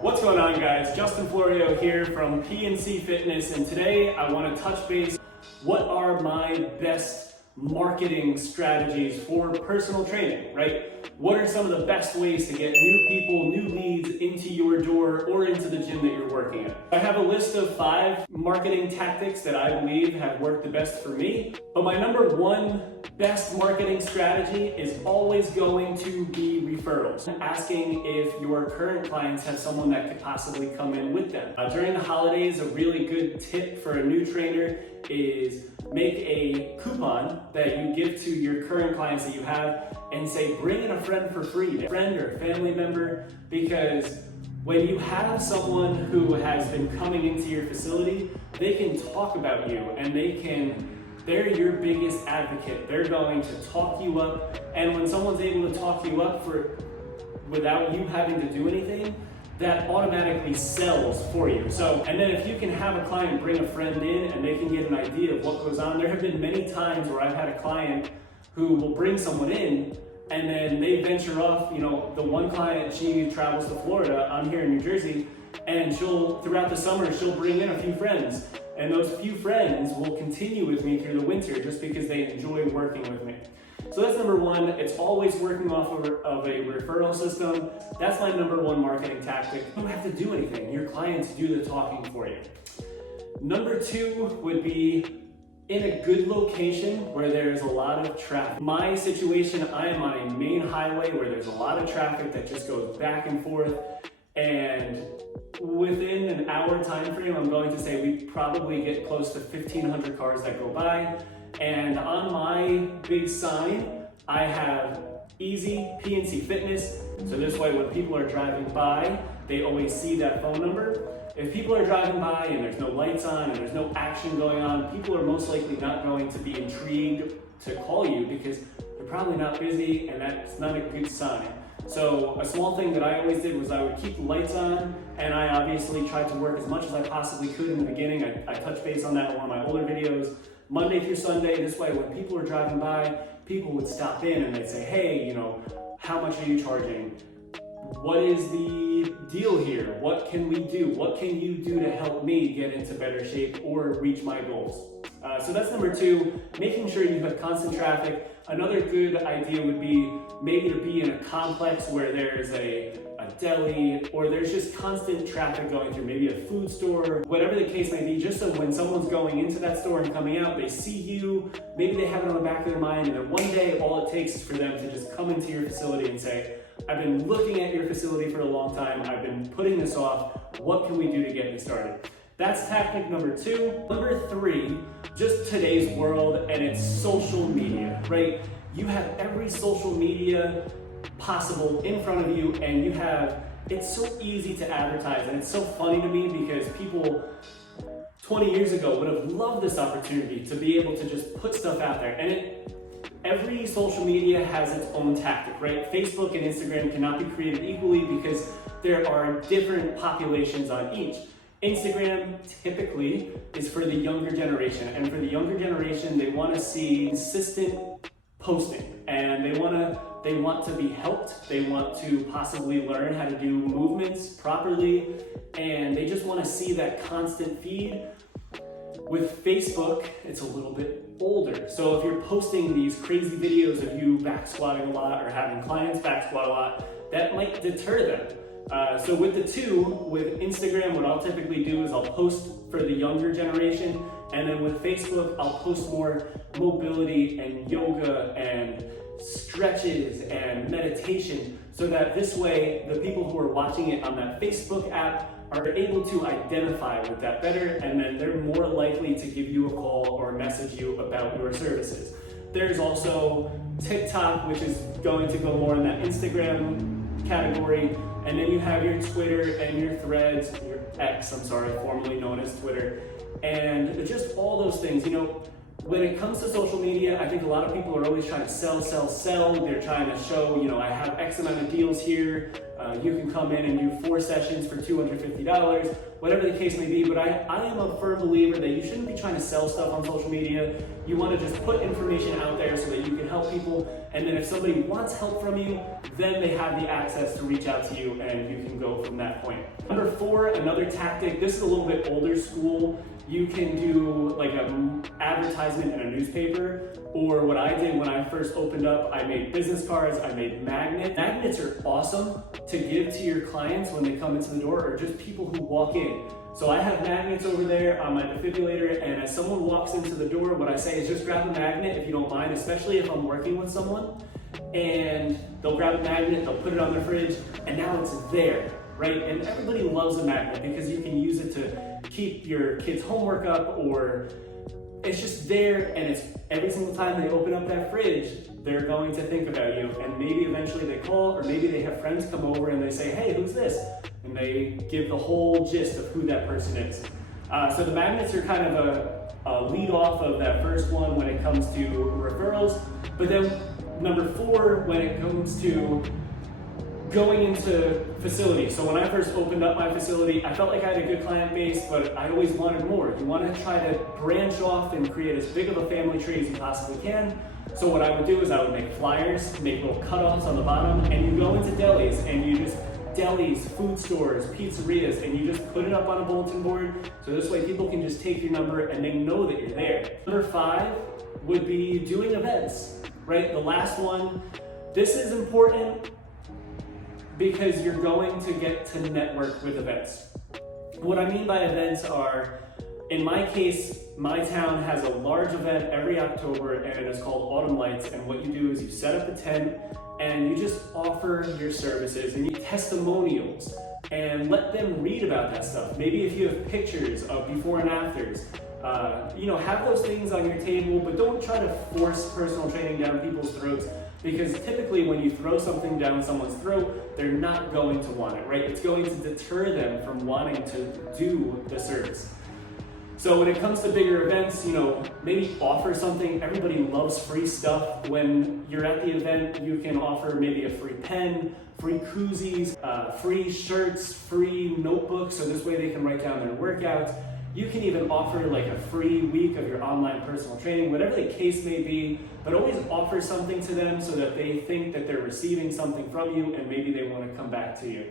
What's going on, guys? Justin Florio here from PNC Fitness, and today I want to touch base. What are my best marketing strategies for personal training, right? What are some of the best ways to get new people, new leads into your door or into the gym that you're working at? I have a list of 5 marketing tactics that I believe have worked the best for me, but my number one best marketing strategy is always going to be referrals. Asking if your current clients have someone that could possibly come in with them. During the holidays, a really good tip for a new trainer is make a coupon that you give to your current clients that you have and say, bring in a friend for free, a friend or a family member, because when you have someone who has been coming into your facility, they can talk about you and they're your biggest advocate. They're going to talk you up, and when someone's able to talk you up without you having to do anything, that automatically sells for you. So, and then if you can have a client bring a friend in and they can get an idea of what goes on, there have been many times where I've had a client who will bring someone in and then they venture off. You know, the one client, she travels to Florida, I'm here in New Jersey, and throughout the summer, she'll bring in a few friends. And those few friends will continue with me through the winter just because they enjoy working with me. So that's number one. It's always working off of a referral system. That's my number one marketing tactic. You don't have to do anything. Your clients do the talking for you. Number 2 would be in a good location where there's a lot of traffic. My situation, I am on a main highway where there's a lot of traffic that just goes back and forth, and within an hour time frame, I'm going to say we probably get close to 1,500 cars that go by. And on my big sign, I have easy PNC Fitness. So this way, when people are driving by, they always see that phone number. If people are driving by and there's no lights on and there's no action going on, people are most likely not going to be intrigued to call you because they're probably not busy, and that's not a good sign. So a small thing that I always did was I would keep the lights on, and I obviously tried to work as much as I possibly could in the beginning. I touched base on that in one of my older videos, Monday through Sunday. This way, when people were driving by, people would stop in and they'd say, hey, you know, how much are you charging? What is the deal here? What can we do? What can you do to help me get into better shape or reach my goals? So that's number 2, making sure you have constant traffic. Another good idea would be maybe to be in a complex where there's a deli or there's just constant traffic going through, maybe a food store, whatever the case may be, just so when someone's going into that store and coming out, they see you, maybe they have it on the back of their mind, and then one day all it takes is for them to just come into your facility and say, I've been looking at your facility for a long time, I've been putting this off, what can we do to get me started? That's tactic number 2. Number 3, just today's world, and it's social media, right? You have every social media possible in front of you, and it's so easy to advertise, and it's so funny to me because people 20 years ago would have loved this opportunity to be able to just put stuff out there. And every social media has its own tactic, right? Facebook and Instagram cannot be created equally because there are different populations on each. Instagram typically is for the younger generation, and for the younger generation, they want to see consistent posting, and they want to be helped. They want to possibly learn how to do movements properly, and they just want to see that constant feed. With Facebook, it's a little bit older. So if you're posting these crazy videos of you back squatting a lot or having clients back squat a lot, that might deter them. So with the 2, with Instagram, what I'll typically do is I'll post for the younger generation, and then with Facebook, I'll post more mobility and yoga and stretches and meditation, so that this way, the people who are watching it on that Facebook app are able to identify with that better, and then they're more likely to give you a call or message you about your services. There's also TikTok, which is going to go more in that Instagram category. And then you have your Twitter and your Threads, your X, formerly known as Twitter, and just all those things. You know, when it comes to social media, I think a lot of people are always trying to sell. They're trying to show, you know, I have X amount of deals here. You can come in and do 4 sessions for $250, whatever the case may be. But I am a firm believer that you shouldn't be trying to sell stuff on social media. You want to just put information out there so that you can help people And then if somebody wants help from you, then they have the access to reach out to you and you can go from that point. Number 4, another tactic, this is a little bit older school. You can do like an advertisement in a newspaper, or what I did when I first opened up, I made business cards, I made magnets. Magnets are awesome to give to your clients when they come into the door, or just people who walk in. So I have magnets over there on my defibrillator, and as someone walks into the door, what I say is just grab a magnet if you don't mind, especially if I'm working with someone, and they'll grab a magnet, they'll put it on their fridge, and now it's there, right? And everybody loves a magnet because you can use it to keep your kids' homework up, or it's just there, and it's every single time they open up that fridge, they're going to think about you, and maybe eventually they call, or maybe they have friends come over and they say, hey, who's this? And they give the whole gist of who that person is. So the magnets are kind of a lead off of that first one when it comes to referrals. But then number 4, when it comes to going into facilities. So when I first opened up my facility, I felt like I had a good client base, but I always wanted more. You want to try to branch off and create as big of a family tree as you possibly can. So what I would do is I would make flyers, make little cutoffs on the bottom, and you go into delis and you just delis, food stores, pizzerias, and you just put it up on a bulletin board. So this way people can just take your number and they know that you're there. Number 5 would be doing events, right? The last one, this is important because you're going to get to network with events. What I mean by events are, in my case, my town has a large event every October, and it is called Autumn Lights. And what you do is you set up a tent and you just offer your services and you testimonials and let them read about that stuff. Maybe if you have pictures of before and afters, have those things on your table, but don't try to force personal training down people's throats, because typically when you throw something down someone's throat, they're not going to want it, right? It's going to deter them from wanting to do the service. So when it comes to bigger events, maybe offer something. Everybody loves free stuff. When you're at the event, you can offer maybe a free pen, free koozies, free shirts, free notebooks, so this way they can write down their workouts. You can even offer like a free week of your online personal training, whatever the case may be, but always offer something to them so that they think that they're receiving something from you and maybe they want to come back to you.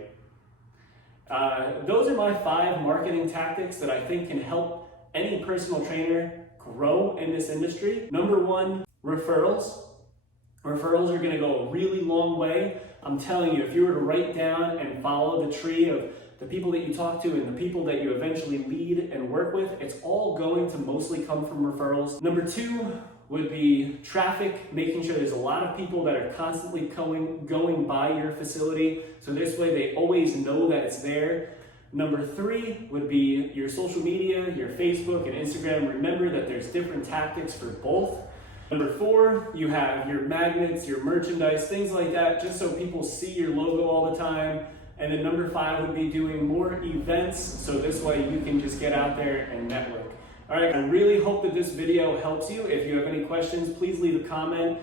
Those are my 5 marketing tactics that I think can help any personal trainer grow in this industry. Number 1, referrals. Referrals are going to go a really long way. I'm telling you, if you were to write down and follow the tree of the people that you talk to and the people that you eventually lead and work with, it's all going to mostly come from referrals. Number 2 would be traffic, making sure there's a lot of people that are constantly going by your facility, so this way they always know that it's there. Number 3 would be your social media, your Facebook and Instagram. Remember that there's different tactics for both. Number 4, you have your magnets, your merchandise, things like that, just so people see your logo all the time. And then number 5 would be doing more events, so this way you can just get out there and network. All right, I really hope that this video helps you. If you have any questions, please leave a comment.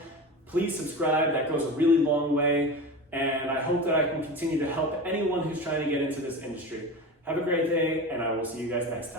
Please subscribe, that goes a really long way. And I hope that I can continue to help anyone who's trying to get into this industry. Have a great day, and I will see you guys next time.